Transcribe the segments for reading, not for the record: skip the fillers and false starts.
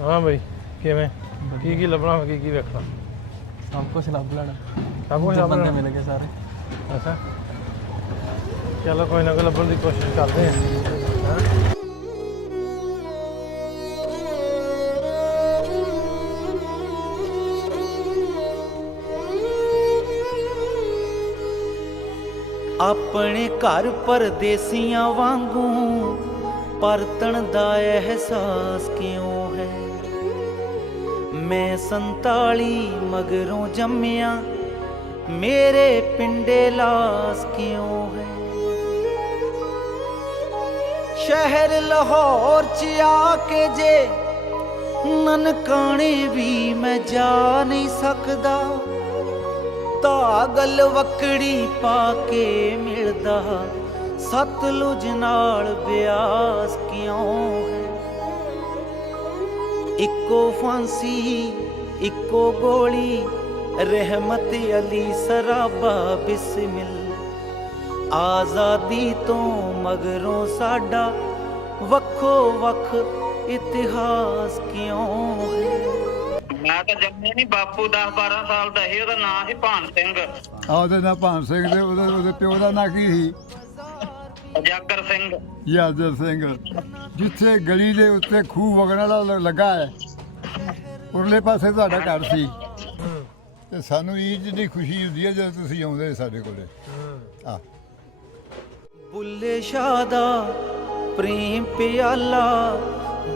हाँ बई किवें की लभना की वेखना सब कुछ लभ लेना सब कुछ लभ बंदे लेना मिल गए सारे। अच्छा चलो कोई ना कोई लभण की कोशिश करते हैं। ਆਪਣੇ ਘਰ ਪਰਦੇਸੀਆਂ ਵਾਂਗੂ ਪਰਤਣ ਦਾ ਅਹਿਸਾਸ ਕਿਉਂ ਹੈ। ਮੈਂ 47 ਮਗਰੋਂ ਜੰਮਿਆ ਮੇਰੇ ਪਿੰਡੇ ਲਾਸ ਕਿਉਂ ਹੈ। ਸ਼ਹਿਰ ਲਾਹੌਰ ਚ ਆ ਕੇ ਜੇ ਨਨਕਾਣੇ ਵੀ ਮੈਂ ਜਾ ਨਹੀਂ ਸਕਦਾ। ਧਾਗਲ ਵਕੜੀ ਪਾ ਕੇ ਮਿਲਦਾ ਸਤਲੁਜ ਨਾਲ ਬਿਆਸ ਕਿਉਂ ਹੈ। ਇੱਕੋ ਫਾਂਸੀ ਇੱਕੋ ਗੋਲੀ ਰਹਿਮਤ ਅਲੀ ਸਰਾਬਾ ਬਿਸਮਿਲ। ਆਜ਼ਾਦੀ ਤੋਂ ਮਗਰੋਂ ਸਾਡਾ ਵੱਖੋ ਵੱਖ ਇਤਿਹਾਸ ਕਿਉਂ ਹੈ। ਮੈਂ ਤਾਂ ਜੰਮੇ ਨਹੀਂ ਬਾਪੂ 10-12 ਸਾਲ ਦਾ ਸੀ। ਉਹਦਾ ਨਾਂ ਸੀ ਭਾਨ ਸਿੰਘ। ਉਹਦੇ ਨਾਂ ਭਾਨ ਸਿੰਘ ਦੇ ਉਹਦੇ ਪਿਓ ਦਾ ਨਾਂ ਕੀ ਸੀ? ਜਾਗਰ ਸਿੰਘ। ਯਾਦਰ ਸਿੰਘ। ਜਿੱਥੇ ਗਲੀ ਦੇ ਉੱਤੇ ਖੂਹ ਵਗਣ ਵਾਲਾ ਲੱਗਾ ਹੈ ਉਰਲੇ ਪਾਸੇ ਤੁਹਾਡਾ ਘਰ ਸੀ ਤੇ ਸਾਨੂੰ ਈਦ ਦੀ ਖੁਸ਼ੀ ਹੁੰਦੀ ਹੈ ਜਦੋਂ ਤੁਸੀਂ ਆਉਂਦੇ ਸਾਡੇ ਕੋਲੇ। ਆ ਬੁੱਲੇ ਸ਼ਾਹ ਦਾ ਪ੍ਰੇਮ ਪਿਆਲਾ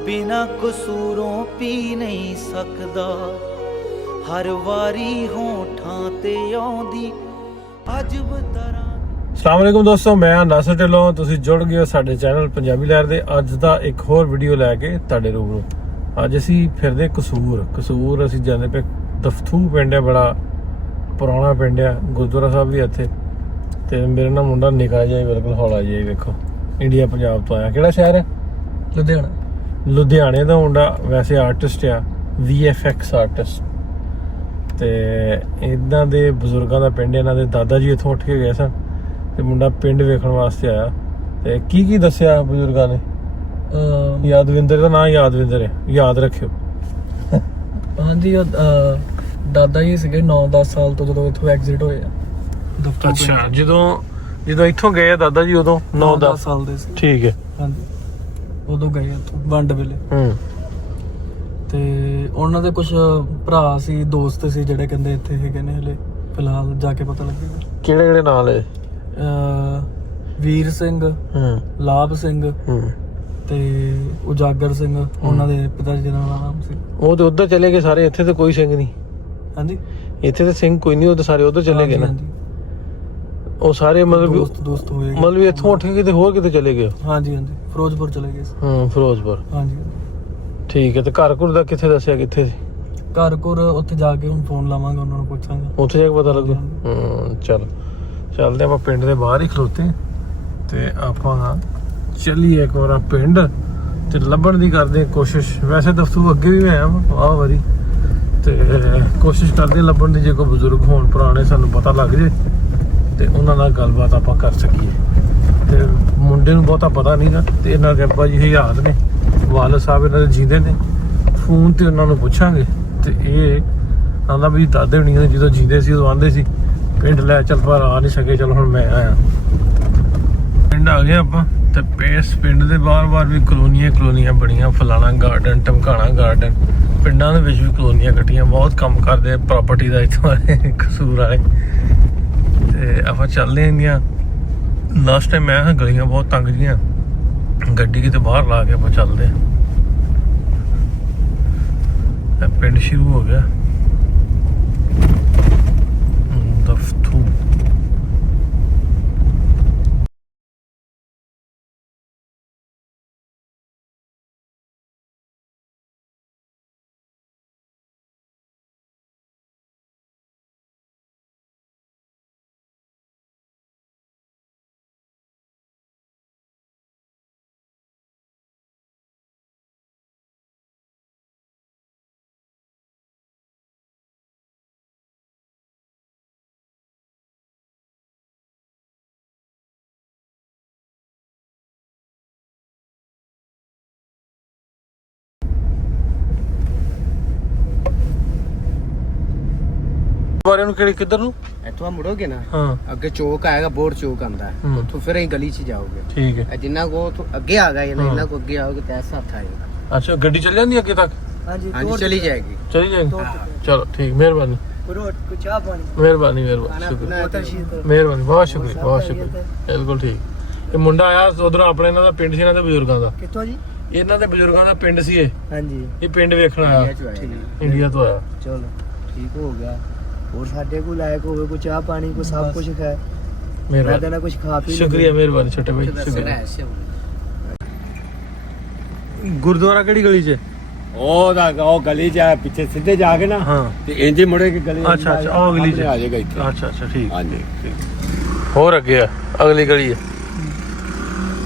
ਬਿਨਾ ਕਸੂਰੋਂ ਪੀ ਨਹੀਂ ਸਕਦਾ। ਹਰ ਵਾਰੀ ਹੋਠਾਂ ਤੇ ਆਉਂਦੀ ਅਜਬ ਤਰ੍ਹਾਂ। अस्सलाम वालेकुम दोस्तों, मैं नासर ढिल्लों। तुसीं जुड़ गए हो साडे चैनल पंजाबी लहर दे। अज दा एक होर वीडियो लैके तुहाडे रूबरू। अज असीं फिरदे कसूर असीं जांदे पे। दफथू पिंड है, बड़ा पुराना पिंड है, गुरुद्वारा साहब भी इत्थे। ते मेरे नाल मुंडा निका जिहा बिल्कुल हौला जिहा, वेखो इंडिया पंजाब तो आया। किहड़ा शहर है? लुधियाना। लुधियाने दा मुंडा वैसे आर्टिस्ट आ, VFX आर्टिस्ट। ते इदां दे बजुर्गां दा पिंड। इन्हां दे दादा जी इत्थों उठ के गए सन ਤੇ ਮੁੰਡਾ ਪਿੰਡ ਵੇਖਣ ਵਾਸਤੇ ਆਇਆ। ਤੇ ਕੀ ਦੱਸਿਆ ਬਜ਼ੁਰਗਾਂ ਨੇ? ਯਾਦਵਿੰਦਰ ਦਾ ਨਾਂ ਯਾਦਵਿੰਦਰ ਹੈ, ਯਾਦ ਰੱਖਿਓ। ਹਾਂਜੀ ਦਾਦਾ ਜੀ ਸੀਗੇ 9-10 ਸਾਲ ਤੋਂ ਜਦੋਂ ਇੱਥੋਂ ਐਗਜ਼ਿਟ ਹੋਏ ਆ। ਅੱਛਾ, ਜਦੋਂ ਇੱਥੋਂ ਗਏ ਆ ਦਾਦਾ ਜੀ ਉਦੋਂ 9-10 ਸਾਲ ਦੇ ਸੀ। ਠੀਕ ਹੈ। ਹਾਂਜੀ ਉਦੋਂ ਗਏ ਇੱਥੋਂ ਵੰਡ ਵੇਲੇ। ਤੇ ਉਹਨਾਂ ਦੇ ਕੁਝ ਭਰਾ ਸੀ, ਦੋਸਤ ਸੀ ਜਿਹੜੇ ਕਹਿੰਦੇ ਇੱਥੇ ਹੈਗੇ ਨੇ ਹਲੇ। ਫਿਲਹਾਲ ਜਾ ਕੇ ਪਤਾ ਲੱਗੇਗਾ ਕਿਹੜੇ ਨਾਂ ਲਏ। ਵੀਰ ਸਿੰਘ, ਲਾਭ ਸਿੰਘ ਤੇ ਉਜਾਗਰ ਸਿੰਘ ਉਹਨਾਂ ਦੇ ਪਿਤਾ ਜੀ ਦਾ ਨਾਮ ਸੀ। ਉਹ ਤੇ ਉਧਰ ਚਲੇ ਗਏ ਸਾਰੇ, ਇੱਥੇ ਤੇ ਕੋਈ ਸਿੰਘ ਨਹੀਂ। ਹਾਂਜੀ ਇੱਥੇ ਤੇ ਸਿੰਘ ਕੋਈ ਨਹੀਂ, ਉਹ ਤੇ ਸਾਰੇ ਉਧਰ ਚਲੇ ਗਏ ਨਾ। ਉਹ ਸਾਰੇ ਮਤਲਬ ਦੋਸਤ ਹੋਏ, ਮਤਲਬ ਇੱਥੋਂ ਉੱਠ ਕੇ ਕਿਤੇ ਹੋਰ ਕਿਤੇ ਚਲੇ ਗਏ। ਹਾਂਜੀ ਫਿਰੋਜ਼ਪੁਰ ਚਲੇ ਗਏ ਸੀ। ਫਿਰੋਜ਼ਪੁਰ। ਹਾਂਜੀ ਠੀਕ ਹੈ। ਤੇ ਘਰ ਘੁਰ ਦਾ ਕਿੱਥੇ ਦੱਸਿਆ, ਕਿੱਥੇ ਸੀ? ਘਰ ਘੁਰ ਉੱਥੇ ਜਾ ਕੇ ਹੁਣ ਫੋਨ ਲਾਵਾਂਗੇ, ਉਹਨਾਂ ਨੂੰ ਪੁੱਛਾਂਗੇ, ਉੱਥੇ ਜਾ ਕੇ ਪਤਾ ਲੱਗੂ। ਚੱਲਦੇ ਆਪਾਂ ਪਿੰਡ ਦੇ ਬਾਹਰ ਹੀ ਖਲੋਤੇ ਤੇ ਆਪਾਂ ਚੱਲੀਏ ਇੱਕ ਵਾਰ ਪਿੰਡ ਤੇ ਲੱਭਣ ਦੀ ਕਰਦੇ ਕੋਸ਼ਿਸ਼। ਵੈਸੇ ਦਫਤੂ ਅੱਗੇ ਵੀ ਮੈਂ ਆਇਆ ਵਾਰੀ ਤੇ ਕੋਸ਼ਿਸ਼ ਕਰਦੇ ਲੱਭਣ ਦੀ। ਜੇ ਕੋਈ ਬਜ਼ੁਰਗ ਹੋਣ ਪੁਰਾਣੇ, ਸਾਨੂੰ ਪਤਾ ਲੱਗ ਜੇ ਤੇ ਉਹਨਾਂ ਨਾਲ ਗੱਲਬਾਤ ਆਪਾਂ ਕਰ ਸਕੀਏ। ਤੇ ਮੁੰਡੇ ਨੂੰ ਬਹੁਤਾ ਪਤਾ ਨਹੀਂ ਨਾ, ਤੇ ਇਹਨਾਂ ਦੇ ਅੱਬਾ ਜੀ ਹਯਾਤ ਨੇ, ਵਾਲਦ ਸਾਹਿਬ ਇਹਨਾਂ ਦੇ ਜੀਂਦੇ ਨੇ। ਫੋਨ ਤੇ ਉਹਨਾਂ ਨੂੰ ਪੁੱਛਾਂਗੇ। ਤੇ ਇਹ ਆਂਦਾ ਵੀ ਦਾਦੇ ਹੁਣੀ ਜਦੋਂ ਜੀਂਦੇ ਸੀ ਉਦੋਂ ਆਂਦੇ ਸੀ ਪਿੰਡ ਲੈ ਚੱਲ, ਪਰ ਆ ਨਹੀਂ ਸਕੇ। ਚਲੋ ਹੁਣ ਮੈਂ ਆਇਆ ਪਿੰਡ ਆ ਗਏ ਆਪਾਂ। ਤੇ ਇਸ ਪਿੰਡ ਦੇ ਬਾਰ-ਬਾਰ ਵੀ ਕਲੋਨੀਆਂ ਬਣੀਆਂ। ਫਲਾਣਾ ਗਾਰਡਨ, ਟਮਕਾਣਾ ਗਾਰਡਨ। ਪਿੰਡਾਂ ਦੇ ਵਿੱਚ ਵੀ ਕਲੋਨੀਆਂ ਕੱਟੀਆਂ। ਬਹੁਤ ਕੰਮ ਕਰਦੇ ਪ੍ਰਾਪਰਟੀ ਦਾ ਇੱਥੋਂ ਵਾਲੇ, ਕਸੂਰ ਵਾਲੇ। ਤੇ ਆਪਾਂ ਚੱਲਦੇ ਇੰਡੀਆਂ। ਲਾਸਟ ਟਾਈਮ ਮੈਂ ਗਲੀਆਂ ਬਹੁਤ ਤੰਗ ਜੀਆਂ, ਗੱਡੀ ਕਿਤੇ ਬਾਹਰ ਲਾ ਕੇ ਆਪਾਂ ਚੱਲਦੇ ਆ। ਪਿੰਡ ਸ਼ੁਰੂ ਹੋ ਗਿਆ ਦਫਤੂ। ਗੁਰਦੁਆਰੇ ਨੂੰ ਕਿੱਧਰ ਨੂੰ? ਇੱਥੋਂ ਮੁੜੋਗੇ ਨਾ, ਹਾਂ ਅੱਗੇ ਚੌਕ ਆਏਗਾ, ਬੋਰ ਚੌਕ ਆਂਦਾ ਹੈ, ਹੂੰ। ਉੱਥੋਂ ਫਿਰ ਅਸੀਂ ਗਲੀ 'ਚ ਜਾਓਗੇ। ਠੀਕ ਹੈ। ਇਹ ਜਿੰਨਾ ਕੋ ਅੱਗੇ ਆ ਗਏ ਨਾ, ਹਾਂ। ਇਹਨਾਂ ਕੋ ਅੱਗੇ ਆਓਗੇ ਤਾਂ ਐਸਾ ਹੱਥ ਆਏਗਾ। ਅੱਛਾ ਗੱਡੀ ਚੱਲ ਜਾਂਦੀ ਅੱਗੇ ਤੱਕ? ਹਾਂਜੀ ਹਾਂਜੀ ਚਲੀ ਜਾਏਗੀ। ਚਲੀ ਜਾਏਗੀ? ਚਲੋ ਠੀਕ, ਮਿਹਰਬਾਨੀ ਕੁਛ ਆ ਪਾਣੀ ਮਿਹਰਬਾਨੀ ਖਾਣਾ ਸ਼ੁਕਰੀਆ ਪੀਣਾ ਮਿਹਰਬਾਨੀ, ਬਹੁਤ ਸ਼ੁਕਰੀਆ ਬਹੁਤ ਸ਼ੁਕਰੀਆ। ਬਿਲਕੁਲ ਠੀਕ। ਇਹ ਮੁੰਡਾ ਆਇਆ ਉਧਰੋਂ, ਆਪਣੇ ਇਹਨਾਂ ਦਾ ਪਿੰਡ ਸੀ, ਇਹਨਾਂ ਦੇ ਬਜ਼ੁਰਗਾਂ ਦਾ। ਕਿੱਥੋਂ ਜੀ? ਇਹਨਾਂ ਦੇ ਬਜ਼ੁਰਗਾਂ ਦਾ ਪਿੰਡ ਸੀ ਇਹ। ਹਾਂਜੀ ਇਹ ਪਿੰਡ ਵੇਖਣ ਆਇਆ, ਇੰਡੀਆ 'ਚ ਆਏਗਾ। ਇੰਡੀਆ ਤੋਂ ਆਇਆ। ਚਲੋ ਠੀਕ ਹੋ ਗਿਆ। ਹੋਰ ਸਾਡੇ ਕੋਲ ਲਾਇਕ ਹੋਵੇ ਕੋਈ ਚਾਹ ਪਾਣੀ, ਕੋਈ ਸਭ ਕੁਝ ਹੈ, ਮਿਹਰਬਾਨੀ, ਨਾ ਕੁਝ ਖਾ ਪੀ ਸ਼ੁਕਰੀਆ, ਮਿਹਰਬਾਨੀ ਛੋਟੇ ਭਾਈ, ਸ਼ੁਕਰੀਆ। ਗੁਰਦੁਆਰਾ ਕਿਹੜੀ ਗਲੀ 'ਚ? ਉਹ ਗਲੀ ਜਾ ਪਿੱਛੇ ਸਿੱਧੇ ਜਾ ਕੇ ਨਾ ਹਾਂ। ਤੇ ਇੰਜ ਮੁੜੇ ਕੇ ਗਲੀ ਅੱਛਾ ਅੱਛਾ, ਉਹ ਗਲੀ 'ਚ ਆ ਜਾਏਗਾ ਇੱਥੇ। ਅੱਛਾ ਅੱਛਾ ਠੀਕ। ਹਾਂਜੀ ਹੋਰ ਅੱਗੇ ਆ ਅਗਲੀ ਗਲੀ ਹੈ।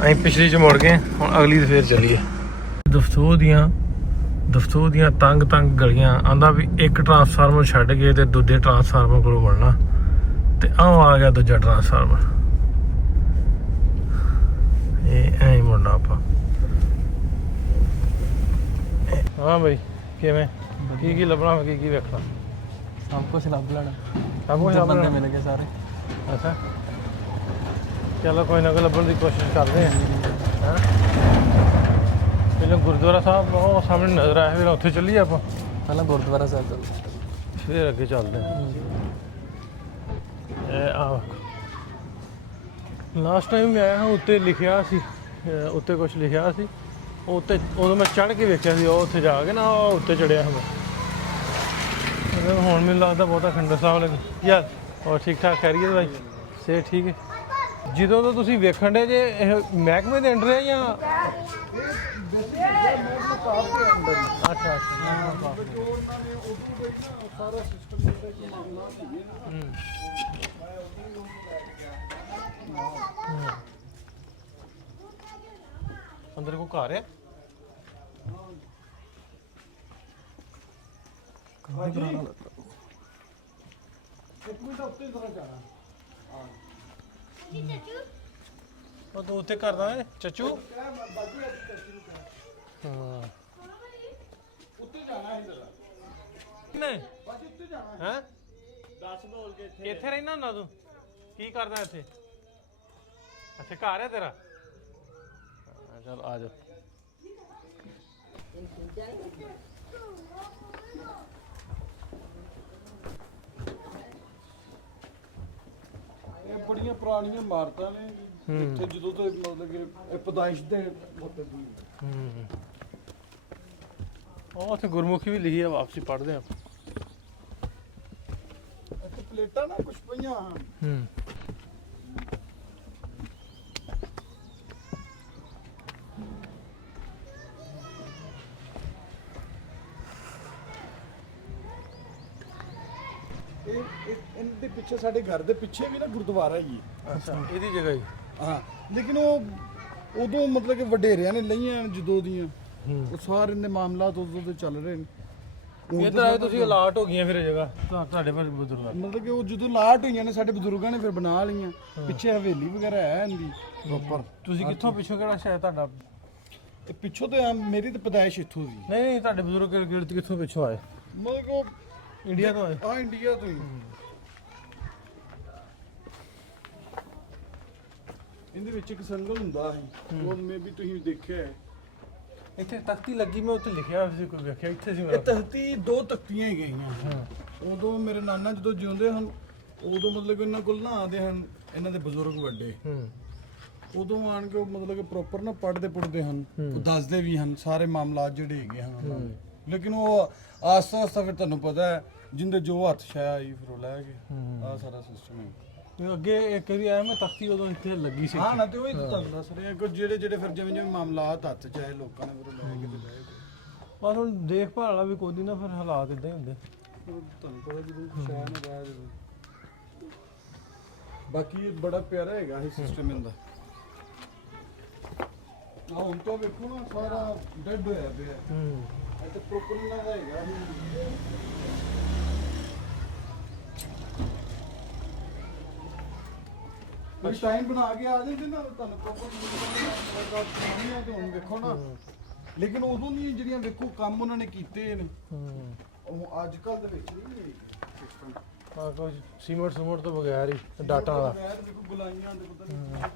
ਅਸੀਂ ਪਿਛਲੀ 'ਚ ਮੁੜ ਗਏ, ਹੁਣ ਅਗਲੀ ਤੇ ਫੇਰ ਚੱਲੀਏ। ਦਫਤੋ ਦੀਆਂ ਤੰਗ ਗਲੀਆਂ, ਆਂਦਾ ਵੀ ਇੱਕ ਟਰਾਂਸਫਾਰਮਰ ਛੱਡ ਕੇ ਤੇ ਦੂਜੇ ਟਰਾਂਸਫਾਰਮਰ ਕੋਲੋਂ ਮੁੜਨਾ, ਤੇ ਆਹ ਆ ਗਿਆ ਦੂਜਾ ਟਰਾਂਸਫਾਰਮਰ। ਇਹ ਐਂ ਮੁੜਨਾ ਆਪਾਂ। ਹਾਂ ਬਈ, ਕਿਵੇਂ ਕੀ ਲੱਭਣਾ, ਕੀ ਵੇਖਣਾ? ਸਭ ਕੁਝ ਲੱਭ ਲੈਣਾ। ਸਭ ਕੁਝ ਲੱਭ ਬੰਦੇ ਲੈਣਾ? ਮਿਲ ਗਏ ਸਾਰੇ। ਅੱਛਾ ਚਲੋ ਕੋਈ ਨਾ ਕੋਈ ਲੱਭਣ ਦੀ ਕੋਸ਼ਿਸ਼ ਕਰਦੇ ਹਾਂ। ਹੈਂ ਪਹਿਲਾਂ ਗੁਰਦੁਆਰਾ ਸਾਹਿਬ ਉਹ ਸਾਹਮਣੇ ਨਜ਼ਰ ਆਇਆ, ਫਿਰ ਉੱਥੇ ਚੱਲੀਏ ਆਪਾਂ। ਪਹਿਲਾਂ ਗੁਰਦੁਆਰਾ ਸਾਹਿਬ ਚੱਲ। ਫਿਰ ਅੱਗੇ ਚੱਲਦੇ ਹਾਂ। ਇਹ ਆ ਲਾਸਟ ਟਾਈਮ ਮੈਂ ਆਇਆ ਹਾਂ, ਉੱਤੇ ਲਿਖਿਆ ਸੀ, ਉੱਤੇ ਕੁਝ ਲਿਖਿਆ ਸੀ ਉੱਤੇ, ਉਦੋਂ ਮੈਂ ਚੜ੍ਹ ਕੇ ਵੇਖਿਆ ਸੀ, ਉਹ ਉੱਥੇ ਜਾ ਕੇ ਨਾ ਉਹ ਉੱਤੇ ਚੜਿਆ ਹਾਂ ਮੈਂ। ਹੁਣ ਮੈਨੂੰ ਲੱਗਦਾ ਬਹੁਤਾ ਖੰਡਰ ਸਾਹਿਬ ਲੱਗ ਯਾਰ। ਹੋਰ ਠੀਕ ਠਾਕ ਖੈਰੀਅਤ ਭਾਈ? ਸੇ ਠੀਕ ਹੈ। ਜਦੋਂ ਤੋਂ ਤੁਸੀਂ ਵੇਖਣ ਦੇ ਜੇ ਇਹ ਮਹਿਕਮੇ ਦੇ ਅੰਡਰ ਹੈ ਜਾਂ? ਅੱਛਾ ਅੱਛਾ। ਅੰਦਰ ਕੋ ਘਰ ਹੈ? ਉਹ ਤੂੰ ਉੱਤੇ ਕਰਦਾ ਹੈ ਚਾਚੂ? ਹਾਂ ਉੱਤੇ ਜਾਣਾ ਹੈ ਜਰਾ। ਨਹੀਂ ਬਸ ਉੱਤੇ ਜਾਣਾ ਹੈ। ਦੱਸ ਬੋਲ ਕੇ ਇੱਥੇ ਰਹਿਣਾ ਹੁੰਦਾ ਤੂੰ? ਕੀ ਕਰਦਾ ਇੱਥੇ? ਅੱਛਾ ਘਰ ਹੈ ਤੇਰਾ? ਚਲ ਆ ਜਾ। ਇਹ ਬੜੀਆਂ ਪੁਰਾਣੀਆਂ ਇਮਾਰਤਾਂ ਨੇ ਇੱਥੇ, ਜਦੋਂ ਤੋਂ ਮਤਲਬ ਕਿ ਇਹ ਪਦਾਇਸ਼ ਦੇ ਉਹ ਉੱਥੇ ਗੁਰਮੁਖੀ ਵੀ ਲਿਖੀ ਹੈ, ਵਾਪਸੀ ਪੜ੍ਹਦੇ ਆ। ਇੱਥੇ ਪਲੇਟਾਂ ਨਾ ਕੁਝ ਪਈਆਂ ਹਨ। ਇਹਦੇ ਪਿੱਛੇ, ਸਾਡੇ ਘਰ ਦੇ ਪਿੱਛੇ ਵੀ ਨਾ ਗੁਰਦੁਆਰਾ ਹੀ ਹੈ। ਅੱਛਾ ਇਹਦੀ ਜਗ੍ਹਾ ਹੀ? ਹਾਂ ਲੇਕਿਨ ਉਹ ਉਦੋਂ ਮਤਲਬ ਕਿ ਵਡੇਰਿਆਂ ਨੇ ਲਈਆਂ ਜਦੋਂ ਦੀਆਂ, ਉਹ ਸਾਰੇ ਦੇ ਮਾਮਲਾਤ ਉਦੋਂ ਦੇ ਚੱਲ ਰਹੇ ਨੇ। ਇੱਧਰ ਆਏ ਤੁਸੀਂ, ਅਲਾਟ ਹੋ ਗਈਆਂ ਫਿਰ ਇਹ ਜਗ੍ਹਾ ਤੁਹਾਡੇ ਪਰ ਬਜ਼ੁਰਗਾਂ? ਮਤਲਬ ਕਿ ਉਹ ਜਦੋਂ ਲਾਟ ਹੋਈਆਂ ਨੇ ਸਾਡੇ ਬਜ਼ੁਰਗਾਂ ਨੇ ਫਿਰ ਬਣਾ ਲਈਆਂ। ਪਿੱਛੇ ਹਵੇਲੀ ਵਗੈਰਾ ਹੈ ਇਹਦੀ ਪ੍ਰੋਪਰ। ਤੁਸੀਂ ਕਿੱਥੋਂ ਪਿੱਛੋਂ, ਕਿਹੜਾ ਸ਼ਹਿਰ ਤੁਹਾਡਾ? ਤੇ ਪਿੱਛੋਂ ਤੇ ਮੇਰੀ ਤੇ ਪਦਾਇਸ਼ ਇੱਥੋਂ ਦੀ। ਨਹੀਂ ਤੁਹਾਡੇ ਬਜ਼ੁਰਗ ਕਿੱਥੋਂ ਪਿੱਛੋਂ ਆਏ? ਮਤਲਬ ਕਿ ਉਹ ਇੰਡੀਆ ਤੋਂ ਆਏ? ਹਾਂ ਇੰਡੀਆ ਤੋਂ ਹੀ। ਇਹਦੇ ਵਿੱਚ ਇੱਕ ਸੰਗਲ ਹੁੰਦਾ ਹੈ, ਉਹ ਮੇ ਵੀ ਤੁਸੀਂ ਦੇਖਿਆ ਹੈ। ਇੱਥੇ ਤਖਤੀ ਲੱਗੀ, ਮੈਂ ਉੱਤੇ ਲਿਖਿਆ ਹੋਇਆ ਸੀ, ਕੋਈ ਵੇਖਿਆ ਇੱਥੇ ਸੀ ਇਹ ਮੇਰਾ? ਤਖਤੀ 2 ਤਖਤੀਆਂ ਹੀ ਗਈਆਂ। ਉਦੋਂ ਮੇਰੇ ਨਾਨਾ ਜਦੋਂ ਜਿਉਂਦੇ ਹਨ, ਉਦੋਂ ਮਤਲਬ ਕਿ ਇਹਨਾਂ ਕੋਲ ਨਾ ਆਉਂਦੇ ਹਨ ਇਹਨਾਂ ਦੇ ਬਜ਼ੁਰਗ ਵੱਡੇ, ਉਦੋਂ ਆਣ ਕੇ ਉਹ ਮਤਲਬ ਕਿ ਪ੍ਰੋਪਰ ਨਾ ਪੜ੍ਹਦੇ ਪੁੱੜਦੇ ਹਨ, ਉਹ ਦੱਸਦੇ ਵੀ ਹਨ ਸਾਰੇ ਮਾਮਲਾਤ ਜਿਹੜੇ ਹੈਗੇ ਹਨ ਉਹਨਾਂ ਦੇ। ਲੇਕਿਨ ਉਹ ਆਸਤਾ ਆਸਤਾ ਫਿਰ ਤੁਹਾਨੂੰ ਪਤਾ ਹੈ ਜਿੰਦੇ ਜੋ ਹੱਥ ਛਾਇਆ ਆਈ ਫਿਰ ਉਹ ਲੈ ਗਏ। ਆਹ ਸਾਰਾ ਸਿਸਟਮ ਹੈ। ਤੇ ਅੱਗੇ ਇੱਕ ਵਾਰੀ ਆਇਆ ਮੈਂ, ਤਖਤੀ ਉਦੋਂ ਇੱਥੇ ਲੱਗੀ ਸੀ। ਹਾਂ ਨਾ, ਤੇ ਉਹੀ ਤੁਹਾਨੂੰ ਦੱਸ ਰਿਹਾ ਕਿ ਜਿਹੜੇ ਫਿਰ ਜਿਵੇਂ ਮਾਮਲਾਤ ਹੱਥ ਚ ਆਏ ਲੋਕਾਂ ਨੇ ਫਿਰ ਲੈ ਕੇ ਤੇ ਲੈ ਗਏ। ਬਸ ਹੁਣ ਦੇਖਭਾਲ ਵਾਲਾ ਵੀ ਕੋਈ ਨਹੀਂ ਨਾ, ਫਿਰ ਹਾਲਾਤ ਇਦਾਂ ਹੀ ਹੁੰਦੇ। ਤੁਹਾਨੂੰ ਪਤਾ ਜਦੋਂ ਸ਼ਹਿਰ ਨਾ ਬਾਹਰ ਜਦੋਂ। ਬਾਕੀ ਬੜਾ ਪਿਆਰਾ ਹੈਗਾ ਇਹ ਸਿਸਟਮ ਇਹਦਾ। ਆ ਹੁਣ ਤਾਂ ਵੇਖੋ ਨਾ ਸਾਰਾ ਡੈਡ ਹੋਇਆ ਪਿਆ। ਇਹ ਤਾਂ ਪ੍ਰੋਪਰ ਇਹਨਾਂ ਦਾ ਹੈਗਾ। ਟਾਈਮ ਬਣਾ ਕੇ ਆ ਜਾਂਦੇ ਨਾ ਤੁਹਾਨੂੰ ਪ੍ਰੋਪਰ ਤੇ ਹੁਣ ਵੇਖੋ ਨਾ। ਲੇਕਿਨ ਉਦੋਂ ਦੀਆਂ ਜਿਹੜੀਆਂ ਵੇਖੋ ਕੰਮ ਉਹਨਾਂ ਨੇ ਕੀਤੇ ਨੇ, ਉਹ ਅੱਜ ਕੱਲ ਦੇ ਵਿੱਚ ਨਹੀਂ ਸਿਸਟਮ। ਹਾਂ ਕੁਝ ਸੀਮੈਂਟ ਤੋਂ ਬਗੈਰ ਹੀ ਡਾਟਾ ਦਾ ਬਗੈਰ ਦੇਖੋ ਗੁਲਾਈਆਂ ਦੇ ਪਤਾ ਨਹੀਂ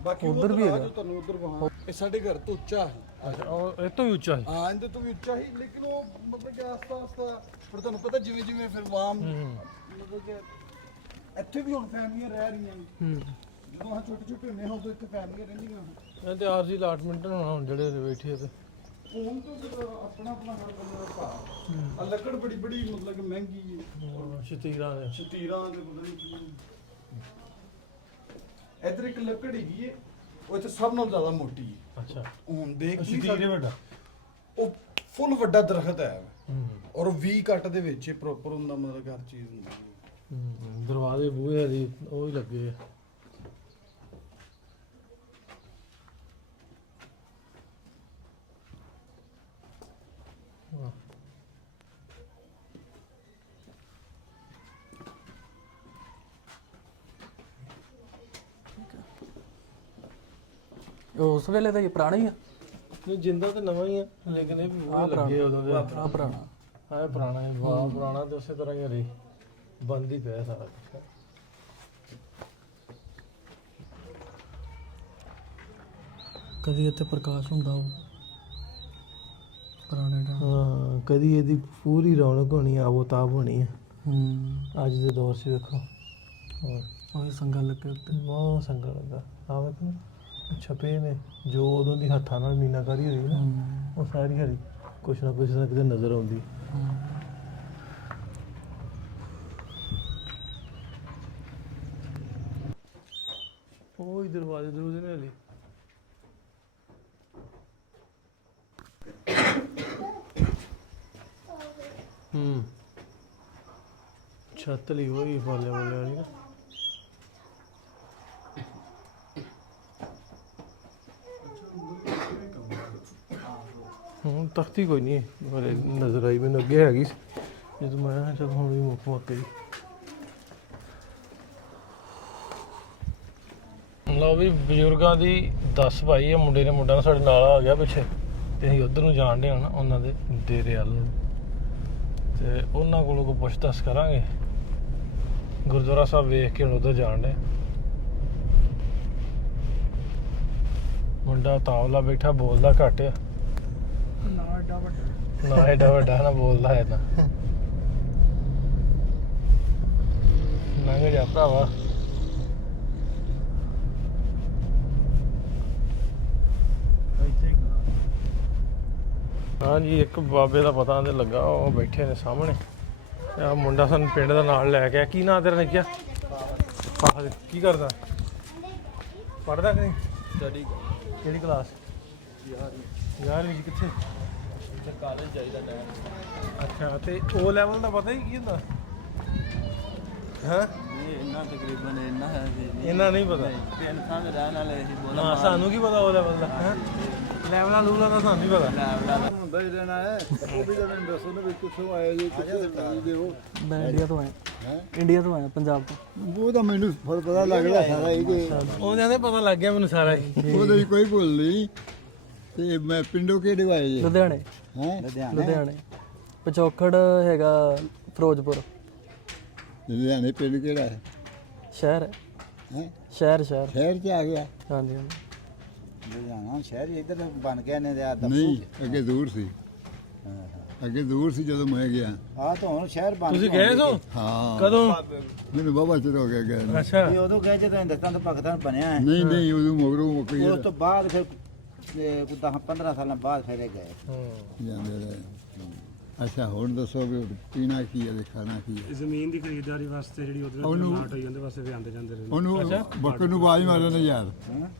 ਬਾਕੀ ਉੱਧਰ ਵੀ ਹੈਗਾ। ਤੁਹਾਨੂੰ ਉਧਰ ਵਹਾਂ ਇਹ ਸਾਡੇ ਘਰ ਤੋਂ ਉੱਚਾ ਹੈ ਅੱਛਾ ਉਹ ਇਹ ਤੋਂ ਵੀ ਉੱਚਾ ਹੈ ਹਾਂ ਇਹਦੇ ਤੋਂ ਵੀ ਉੱਚਾ ਹੀ ਲੇਕਿਨ ਉਹ ਮਤਲਬ ਕਿ ਆਸਤਾ ਪਰ ਤੁਹਾਨੂੰ ਪਤਾ ਜਿਵੇਂ ਜਿਵੇਂ ਫਿਰ ਵਾਮ ਮਤਲਬ ਕਿ ਇੱਥੇ ਵੀ ਹੁਣ ਫੈਮਲੀਆਂ ਰਹਿ ਰਹੀਆਂ ਨੇ ਜਦੋਂ ਹਾਂ ਛੋਟੇ ਛੋਟੇ ਹੁੰਦੇ ਹਾਂ ਉਦੋਂ ਇੱਥੇ ਫੈਮਲੀਆਂ ਰਹਿੰਦੀਆਂ ਇਹ ਤੇ ਆਰਜੀ ਅਲਾਟਮੈਂਟ ਹੋਣਾ ਹੁਣ ਜਿਹੜੇ ਬੈਠੇ ਤੇ ਫੋਨ ਤੋਂ ਫਿਰ ਆਪਣਾ ਆਪਣਾ ਹਰ ਬੰਦੇ ਦਾ ਭਾਅ ਆ ਲੱਕੜ ਬੜੀ ਬੜੀ ਮਤਲਬ ਕਿ ਮਹਿੰਗੀ ਹੈ ਸ਼ਤੀਰਾਂ ਦੇ ਸ਼ਤੀਰਾਂ ਦੇ ਪਤਾ ਨਹੀਂ ਕੀ ਇੱਧਰ ਇੱਕ ਲੱਕੜ ਹੈਗੀ ਹੈ ਉਹ ਇੱਥੇ ਸਭ ਨਾਲੋਂ ਜ਼ਿਆਦਾ ਮੋਟੀ ਹੈ ਅੱਛਾ ਹੁਣ ਦੇਖ ਨਹੀਂ ਸ਼ਤੀਰ ਸਕਦੇ ਵੱਡਾ ਉਹ ਫੁੱਲ ਵੱਡਾ ਦਰਖਤ ਹੈ ਔਰ ਉਹ ਵੀ ਕੱਟ ਦੇ ਵਿੱਚ ਪ੍ਰੋਪਰ ਹੁੰਦਾ ਮਤਲਬ ਕਿ ਹਰ ਚੀਜ਼ ਹੁੰਦੀ ਹੈ ਦਰਵਾਜ਼ੇ ਬੂਹੇ ਦੀ ਉਹ ਹੀ ਲੱਗੇ ਆ ਉਸ ਵੇਲੇ ਤਾਂ ਇਹ ਪੁਰਾਣਾ ਹੀ ਆ। ਨਹੀਂ ਜਿੰਦਾ ਤਾਂ ਨਵਾਂ ਹੀ ਆ ਲੇਕਿਨ ਇਹ ਵੀ ਉਹ ਲੱਗੇ ਉਦੋਂ ਦੇ ਆ ਪੁਰਾਣਾ ਹਾਂ ਪੁਰਾਣਾ ਹੈ ਵਾਹ ਪੁਰਾਣਾ ਤੇ ਉਸੇ ਤਰ੍ਹਾਂ ਹੀ ਹਰੀ ਬੰਦ ਹੀ ਪਿਆ ਸਾਰਾ ਕੁਛ ਕਦੀ ਇੱਥੇ ਪ੍ਰਕਾਸ਼ ਹੁੰਦਾ ਉਹ ਪੁਰਾਣੇ ਟਾਈਮ। ਹਾਂ ਕਦੀ ਇਹਦੀ ਪੂਰੀ ਰੌਣਕ ਹੋਣੀ ਆਬੋ ਤਾਬ ਹੋਣੀ ਹੈ ਅੱਜ ਦੇ ਦੌਰ 'ਚ ਵੇਖੋ ਉਹ ਸੰਗਲ ਲੱਗੇ ਉੱਤੇ ਬਹੁਤ ਸੰਗਾ ਲੱਗਾ ਆ ਵੇਖੋ ਛਪੇ ਨੇ ਜੋ ਉਦੋਂ ਦੀ ਹੱਥਾਂ ਨਾਲ ਮੀਨਾਕਾਰੀ ਹੋਈ ਨਾ ਉਹ ਸਾਰੀ ਹਰੀ ਕੁਛ ਨਾ ਕਿਤੇ ਨਜ਼ਰ ਆਉਂਦੀ ਉਹ ਹੀ ਦਰਵਾਜ਼ੇ ਨੇ ਹਲੇ ਛੱਤ ਲਈ ਹੋਈ ਵਾਲੇ ਵਾਲੀ ਨਾ ਹੁਣ ਤਖਤੀ ਕੋਈ ਨਹੀਂ ਮੇਰੇ ਨਜ਼ਰ ਆਈ ਮੈਨੂੰ ਅੱਗੇ ਹੈਗੀ ਜਦੋਂ ਮੈਂ ਜਦ ਹੁਣ ਵੀ ਮੁੱਕ ਗਈ ਲਓ ਵੀ ਬਜ਼ੁਰਗਾਂ ਦੀ 10 ਭਾਈ ਆ ਮੁੰਡੇ ਨੇ ਮੁੰਡਾ ਸਾਡੇ ਨਾਲ ਆ ਗਿਆ ਪਿੱਛੇ ਤੇ ਅਸੀਂ ਉਧਰ ਨੂੰ ਜਾਣ ਡੇ ਹਾਂ ਉਹਨਾਂ ਦੇ ਡੇਰੇ ਵੱਲ ਨੂੰ ਤੇ ਉਹਨਾਂ ਕੋਲੋਂ ਕੋ ਪੁੱਛ ਦੱਸ ਕਰਾਂਗੇ ਗੁਰਦੁਆਰਾ ਸਾਹਿਬ ਵੇਖ ਕੇ ਹੁਣ ਉਧਰ ਜਾਣ ਡੇ ਮੁੰਡਾ ਤਾਵਲਾ ਬੈਠਾ ਬੋਲਦਾ ਘੱਟ ਆ ਨਾ ਐਡਾ ਵੱਡਾ ਨਾ ਬੋਲਦਾ ਹੈ ਤਾਂ ਲੰਘ ਜਾ ਭਰਾਵਾ ਹਾਂਜੀ ਇੱਕ ਬਾਬੇ ਦਾ ਪਤਾ ਤੇ ਲੱਗਾ ਉਹ ਬੈਠੇ ਨੇ ਸਾਹਮਣੇ ਆ ਮੁੰਡਾ ਸਾਨੂੰ ਪਿੰਡ ਦਾ ਨਾਲ ਲੈ ਕੇ ਕੀ ਨਾਂ ਤੇਰਾ ਨਿੱਕਿਆ ਆਹ ਕੀ ਕਰਦਾ ਪੜਦਾ ਕਿ ਨਹੀਂ ਸਟੱਡੀ ਕਿਹੜੀ ਕਲਾਸ 11ਵੀਂ ਕਿੱਥੇ ਕਾਲਜ ਚਾਹੀਦਾ ਟਾਈਮ ਅੱਛਾ ਤੇ ਉਹ ਲੈਵਲ ਦਾ ਪਤਾ ਹੀ ਕੀ ਹੁੰਦਾ ਹਾਂ ਇੰਨਾ ਤਕਰੀਬਨ ਇੰਨਾ ਹੈ ਇਹਨਾਂ ਨਹੀਂ ਪਤਾ ਤਿੰਨ ਸਾਲ ਦੇ ਰਹਿਣ ਵਾਲੇ ਸੀ ਹਾਂ ਸਾਨੂੰ ਕੀ ਪਤਾ ਉਹ ਲੈਵਲ ਦਾ ਹੈ ਲੈਵਲਾਂ ਲੂਲਾਂ ਦਾ ਸਾਨੂੰ ਨਹੀਂ ਪਤਾ ਹੁੰਦਾ ਹੀ ਰਹਿਣਾ ਹੈ ਉਹ ਵੀ ਤਾਂ ਮੈਨੂੰ ਦੱਸੋ ਨਾ ਵੀ ਕਿੱਥੋਂ ਆਏ ਜੀ ਕਿੱਥੇ ਦੇ ਉਹ ਮੈਂ ਇੰਡੀਆ ਤੋਂ ਆਇਆ ਇੰਡੀਆ ਤੋਂ ਆਇਆ ਪੰਜਾਬ ਤੋਂ ਉਹ ਤਾਂ ਮੈਨੂੰ ਪਤਾ ਲੱਗਦਾ ਸਾਰਾ ਹੀ ਕਿ ਉਹਦੇ ਨੇ ਪਤਾ ਲੱਗ ਗਿਆ ਮੈਨੂੰ ਸਾਰਾ ਹੀ ਉਹਦੇ ਕੋਈ ਭੁੱਲ ਨਹੀਂ ਤੇ ਮੈਂ ਪਿੰਡੋਂ ਕਿਹੜੇ ਆਏ ਜੀ ਲੁਧਿਆਣੇ ਹੈ ਲੁਧਿਆਣੇ ਪਿਛੋਕੜ ਹੈਗਾ ਫਿਰੋਜ਼ਪੁਰ ਲੁਧਿਆਣੇ ਪਿੰਡ ਕਿਹੜਾ ਹੈ ਸ਼ਹਿਰ ਹੈ ਹੈ ਸ਼ਹਿਰ ਸ਼ਹਿਰ 'ਚ ਆ ਗਿਆ ਹਾਂਜੀ ਹਾਂਜੀ ਲੁਧਿਆਣਾ ਸ਼ਹਿਰ ਹੀ ਇੱਧਰ ਬਣ ਗਿਆ ਨੇ ਆ ਨਹੀਂ ਅੱਗੇ ਦੂਰ ਸੀ ਅੱਗੇ ਦੂਰ ਸੀ ਜਦੋਂ ਮੈਂ ਗਿਆ ਆ ਤਾਂ ਹੁਣ ਸ਼ਹਿਰ ਬਣ ਤੁਸੀਂ ਗਏ ਸੋ ਹਾਂ ਕਦੋਂ ਮੈਨੂੰ ਬਾਬਾ ਚਿਰ ਹੋ ਗਿਆ ਗਏ ਨੂੰ। ਅੱਛਾ ਇਹ ਉਦੋਂ ਗਏ ਜਦੋਂ ਹਿੰਦੁਸਤਾਨ ਤੋਂ ਪਾਕਿਸਤਾਨ ਬਣਿਆ ਹੈ ਨਹੀਂ ਉਦੋਂ ਮਗਰੋਂ ਮੁੱਕ ਗਿਆ ਉਸ ਤੋਂ ਬਾਅਦ ਫਿਰ 10-15 ਸਾਲਾਂ ਬਾਅਦ ਫਿਰ ਇਹ ਗਏ ਜਾਂਦੇ ਰਹੇ ਅੱਛਾ ਹੁਣ ਦੱਸੋ ਵੀ ਪੀਣਾ ਕੀ ਹੈ ਤੇ ਖਾਣਾ ਕੀ ਹੈ ਜ਼ਮੀਨ ਦੀ ਖਰੀਦਦਾਰੀ ਵਾਸਤੇ ਜਿਹੜੀ ਉਧਰ ਉਹਨੂੰ ਨਾਟ ਹੋਈ ਉਹਦੇ ਵਾਸਤੇ ਵੀ ਆਉਂਦੇ ਜਾਂਦੇ ਰਹਿੰਦੇ ਉਹਨੂੰ ਬੱਕਰ ਨੂੰ ਆਵਾਜ਼ ਮਾਰੋ ਨਾ ਯਾਰ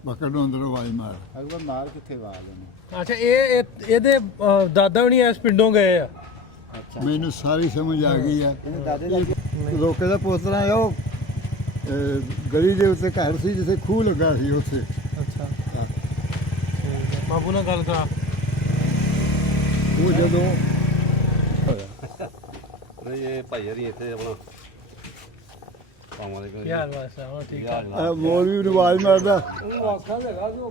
ਬੱਕਰ ਨੂੰ ਅੰਦਰੋਂ ਆਵਾਜ਼ ਮਾਰ ਅਗਵਾ ਮਾਰ ਕਿੱਥੇ ਆਵਾਜ਼ ਉਹਨੇ ਅੱਛਾ ਇਹਦੇ ਦਾਦਾ ਵੀ ਨਹੀਂ ਇਸ ਪਿੰਡੋਂ ਗਏ ਆ ਮੈਨੂੰ ਸਾਰੀ ਸਮਝ ਆ ਗਈ ਆ ਇਹਦੇ ਦਾਦੇ ਦਾ ਲੋਕੇ ਦਾ ਪੋਤਰਾ ਆ ਉਹ ਗਲੀ ਦੇ ਉੱਤੇ ਘਰ ਸੀ ਜਿੱਥੇ ਖੂਹ ਲੱਗਾ ਸੀ ਉੱਥੇ ਅੱਛਾ ਬਾਬੂ ਨਾਲ ਗੱਲ ਕਰਾ ਉਹ ਜਦੋਂ ਇਹ ਭਾਈ ਹਰੀ ਇੱਥੇ ਆਪਣਾ ਯਾਰ ਬਸ ਹਾਂ ਠੀਕ ਆ ਮੌਲਵੀ ਨੂੰ ਆਵਾਜ਼ ਮਾਰਦਾ ਉਹ ਆਖਾਂ ਹੈਗਾ ਕਿ ਉਹ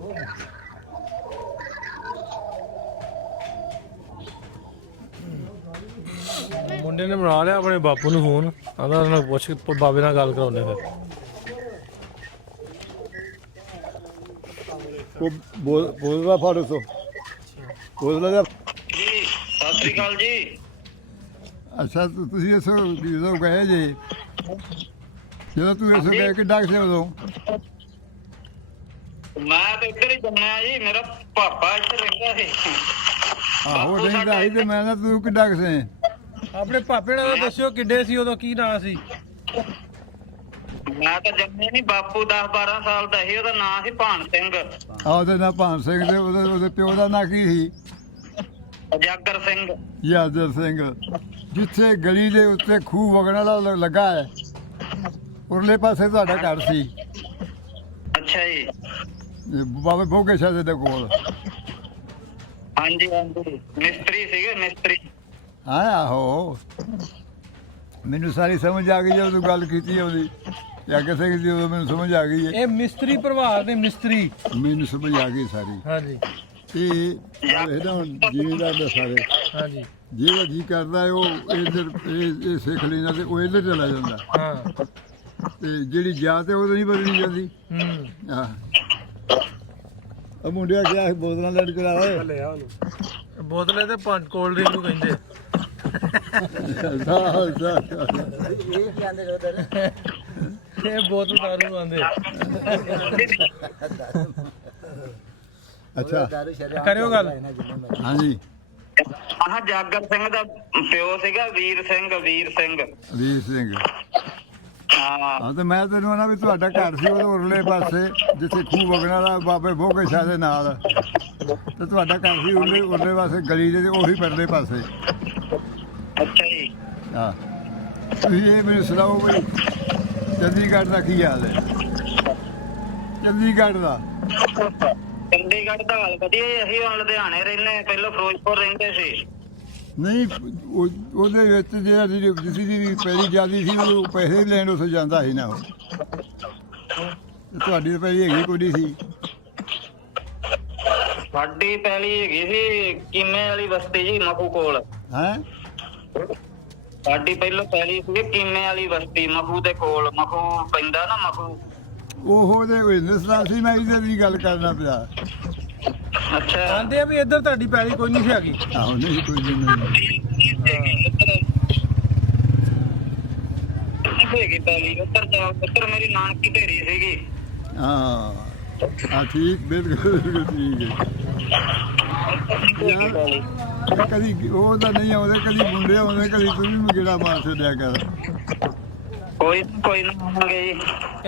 ਮੁੰਡੇ ਨੇ ਬਣਾ ਲਿਆ ਆਪਣੇ ਬਾਪੂ ਨੂੰ ਫੋਨ ਆਂਦਾ ਉਹਨਾਂ ਨੂੰ ਪੁੱਛ ਕੇ ਬਾਬੇ ਨਾਲ ਗੱਲ ਕਰਾਉਣੇ ਫਿਰ ਉਹ ਬੋਲਦਾ ਫੜ ਉਸੋ ਬੋਲਦਾ ਜੀ ਸਤਿ ਸ੍ਰੀ ਅਕਾਲ ਜੀ। ਅੱਛਾ ਤੁਸੀਂ ਇਸ ਜਦੋਂ ਗਏ ਜੇ ਜਦੋਂ ਤੂੰ ਇਸ ਗਏ ਕਿੱਡਾ ਕਿਸੇ ਉਦੋਂ ਮੈਂ ਤਾਂ ਇੱਧਰ ਹੀ ਜੰਮਿਆ ਜੀ, ਮੇਰਾ ਪਾਪਾ ਇੱਥੇ ਰਹਿੰਦਾ ਸੀ। ਆਹੋ ਰਹਿੰਦਾ ਸੀ ਤੇ ਮੈਂ ਨਾ ਤੂੰ ਕਿੱਡਾ ਕਿਸੇ ਆਪਣੇ ਪਾਪੇ ਨਾਲ ਦੱਸਿਓ ਕਿੱਡੇ ਸੀ ਉਦੋਂ ਕੀ ਨਾਂ ਸੀ ਮੈਂ ਤਾਂ ਜੰਮਿਆ ਨਹੀਂ, ਬਾਪੂ 10-12 ਸਾਲ ਦਾ ਸੀ, ਉਹਦਾ ਨਾਂ ਸੀ ਭਾਨ ਸਿੰਘ, ਆਹ ਉਹਦੇ ਨਾਲ ਭਾਨ ਸਿੰਘ ਦੇ ਉਹਦੇ ਪਿਓ ਦਾ ਨਾਂ ਕੀ ਸੀ ਉਜਾਗਰ ਸਿੰਘ। ਯਾਦਰ ਸਿੰਘ। ਜਿੱਥੇ ਗਲੀ ਦੇ ਉੱਤੇ ਖੂਹ ਵਗਣ ਵਾਲਾ ਲੱਗਾ ਹੈ ਉਰਲੇ ਪਾਸੇ ਤੁਹਾਡਾ ਘਰ ਸੀ ਅੱਛਾ ਜੀ। ਬਾਬੇ ਭੋਗੇ ਸ਼ਾਹ ਦੇ ਕੋਲ। ਹਾਂਜੀ ਹਾਂਜੀ, ਮਿਸਤਰੀ ਸੀਗੇ ਮਿਸਤਰੀ। ਹਾਂ ਆਹੋ ਮੈਨੂੰ ਸਾਰੀ ਸਮਝ ਆ ਗਈ ਜਦੋਂ ਤੂੰ ਗੱਲ ਕੀਤੀ ਉਹਦੀ ਜਾਂ ਕਿਸੇ ਦੀ ਉਦੋਂ ਮੈਨੂੰ ਸਮਝ ਆ ਗਈ ਹੈ ਇਹ ਮਿਸਤਰੀ ਪਰਿਵਾਰ ਦੇ ਮਿਸਤਰੀ ਮੈਨੂੰ ਸਮਝ ਆ ਗਈ ਸਾਰੀ। ਹਾਂਜੀ ਇਹ ਇਹਦਾ ਹੁਣ ਜ਼ਿਮੀਂਦਾਰ ਦਾ ਸਾਰੇ ਹਾਂਜੀ ਜਿਹੜਾ ਜੀ ਕਰਦਾ ਹੈ ਉਹ ਇੱਧਰ ਇਹ ਸਿੱਖ ਲੈਂਦਾ ਤੇ ਉਹ ਇੱਧਰ ਚਲਾ ਜਾਂਦਾ ਹਾਂ ਤੇ ਜਿਹੜੀ ਜਾਤ ਹੈ ਉਹ ਨਹੀਂ ਬਦਲਣੀ ਜਾਂਦੀ। ਹਾਂ ਉਹ ਮੁੰਡਿਆ ਕਿਹਾ ਬੋਤਲਾਂ ਲੜ ਕੇ ਲਾਏ ਲਿਆ ਉਹਨੂੰ ਬੋਤਲੇ ਤੇ ਪੰਜ ਕੋਲਡ ਡਰਿੰਕ ਨੂੰ ਕਹਿੰਦੇ ਇਹ ਕਹਿੰਦੇ ਉਧਰ ਇਹ ਬੋਤਲ ਦਾਰੂ ਨੂੰ ਆਂਦੇ ਅੱਛਾ ਦਾਰੂ ਸ਼ਰਿਆਮ ਕਰਿਓ ਗੱਲ। ਹਾਂਜੀ ਆਹ ਜਾਗਰ ਸਿੰਘ ਦਾ ਪਿਓ ਸੀਗਾ ਵੀਰ ਸਿੰਘ। ਵੀਰ ਸਿੰਘ ਹਾਂ ਹਾਂ ਤੇ ਮੈਂ ਤੈਨੂੰ ਆਣਾ ਵੀ ਤੁਹਾਡਾ ਘਰ ਸੀ ਉਹਦੇ ਉਰਲੇ ਪਾਸੇ ਜਿੱਥੇ ਖੂਹ ਵਗਣ ਵਾਲਾ ਬਾਬੇ ਭੋਗੇ ਸ਼ਾਹ ਦੇ ਨਾਲ ਤੇ ਤੁਹਾਡਾ ਘਰ ਸੀ ਉਰਲੇ ਪਾਸੇ ਗਲੀ ਦੇ ਉਹੀ ਪਰਲੇ ਪਾਸੇ। ਅੱਛਾ ਜੀ। ਹਾਂ ਤੁਸੀਂ ਇਹ ਮੈਨੂੰ ਸੁਣਾਓ ਬਈ ਚੰਡੀਗੜ੍ਹ ਦਾ ਕੀ ਹਾਲ ਹੈ? ਚੰਡੀਗੜ੍ਹ ਦਾ ਚੰਡੀਗੜ੍ਹ ਦਾ ਹਾਲ ਵਧੀਆ ਜੀ। ਅਸੀਂ ਹੁਣ ਲੁਧਿਆਣੇ ਰਹਿੰਦੇ, ਪਹਿਲਾਂ ਫਿਰੋਜ਼ਪੁਰ ਰਹਿੰਦੇ ਸੀ। ਨਹੀਂ ਉਹਦੇ ਵਿੱਚ ਜਿਹੜਾ ਜਿਸ ਦੀ ਪੈਰੀ ਜਾਂਦੀ ਸੀ ਉਹ ਪੈਸੇ ਲੈਣ ਉੱਥੇ ਜਾਂਦਾ ਸੀ ਨਾ ਉਹ ਤੁਹਾਡੀ ਤਾਂ ਪੈਰੀ ਹੈਗੀ ਕੋਈ ਨਹੀਂ ਸੀ। ਸਾਡੀ ਪਹਿਲੀ ਹੈਗੀ ਸੀ ਕੀਮੇ ਵਾਲੀ ਬਸਤੀ ਜੀ, ਮਖੂ ਕੋਲ। ਹੈਂ ਸਾਡੀ ਪਹਿਲਾਂ ਪਹਿਲੀ ਸੀ ਕੀਮੇ ਵਾਲੀ ਬਸਤੀ, ਮਖੂ ਦੇ ਕੋਲ। ਮਖੂ ਪੈਂਦਾ ਨਾ ਮਖੂ। ਉਹ ਦੇ ਹਿੰਦੁਸਤਾਨ ਸੀ। ਮੈਂ ਇਹਦੇ ਦੀ ਗੱਲ ਕਰਨਾ ਪਿਆ। ਅੱਛਾ ਆਂਦੇ ਆ ਵੀ ਇੱਧਰ ਤੁਹਾਡੀ ਪੈਲੀ ਕੋਈ ਨਹੀਂ ਸੀ ਹੈਗੀ ਆਹੋ ਨਹੀਂ ਕੋਈ ਨਹੀਂ ਹੈਗੀ ਪਹਿਲੀ ਉੱਧਰ ਮੇਰੀ ਨਾਨਕੀ ਢੇਰੀ ਸੀਗੀ। ਹਾਂ ਠੀਕ ਬਿਲਕੁਲ ਠੀਕ ਹੈ। ਯਾਰ ਕਦੀ ਉਹ ਤਾਂ ਨਹੀਂ ਆਉਂਦੇ, ਕਦੀ ਮੁੰਡੇ ਆਉਂਦੇ, ਕਦੀ ਤੂੰ ਵੀ ਗੇੜਾ ਮਾਰ ਛੱਡਿਆ ਕਰ। ਕੋਈ ਨਾ ਆਵਾਂਗੇ ਜੀ।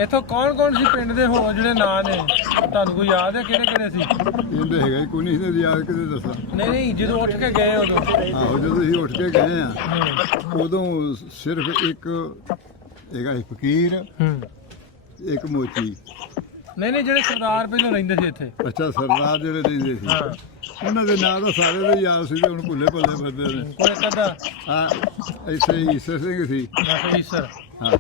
ਇੱਥੋਂ ਕੌਣ ਕੌਣ ਸੀ ਪਿੰਡ ਦੇ ਹੋਰ ਜਿਹੜੇ ਨਾਂ ਨੇ ਤੁਹਾਨੂੰ ਕੋਈ ਯਾਦ ਹੈ ਕਿਹੜੇ ਕਿਹੜੇ ਸੀ? ਇਹਦੇ ਹੈਗਾ ਕੋਈ ਨਹੀਂ ਸੀ ਯਾਦ ਕਿਤੇ ਦੱਸਾਂ। ਨਹੀਂ ਜਦੋਂ ਉੱਠ ਕੇ ਗਏ ਉਦੋਂ ਆਹੋ ਜਦੋਂ ਅਸੀਂ ਉੱਠ ਕੇ ਗਏ ਆ ਉਦੋਂ ਸਿਰਫ ਇੱਕ ਹੈਗਾ ਸੀ ਫਕੀਰ, ਇੱਕ ਮੋਚੀ। ਨਹੀਂ ਜਿਹੜੇ ਸਰਦਾਰ ਪਹਿਲਾਂ ਰਹਿੰਦੇ ਸੀ ਇੱਥੇ। ਅੱਛਾ ਸਰਦਾਰ ਜਿਹੜੇ ਰਹਿੰਦੇ ਸੀ ਉਹਨਾਂ ਦੇ ਨਾਂ ਤਾਂ ਸਾਰੇ ਦੇ ਯਾਦ ਸੀ ਤੇ ਹੁਣ ਭੁੱਲੇ ਫਿਰਦੇ ਨੇ। ਕੋਈ ਇੱਕ ਅੱਧਾ ਹਾਂ ਇੱਥੇ ਈਸਰ ਸਿੰਘ ਸੀ। ਈਸਰ ਹਾਂ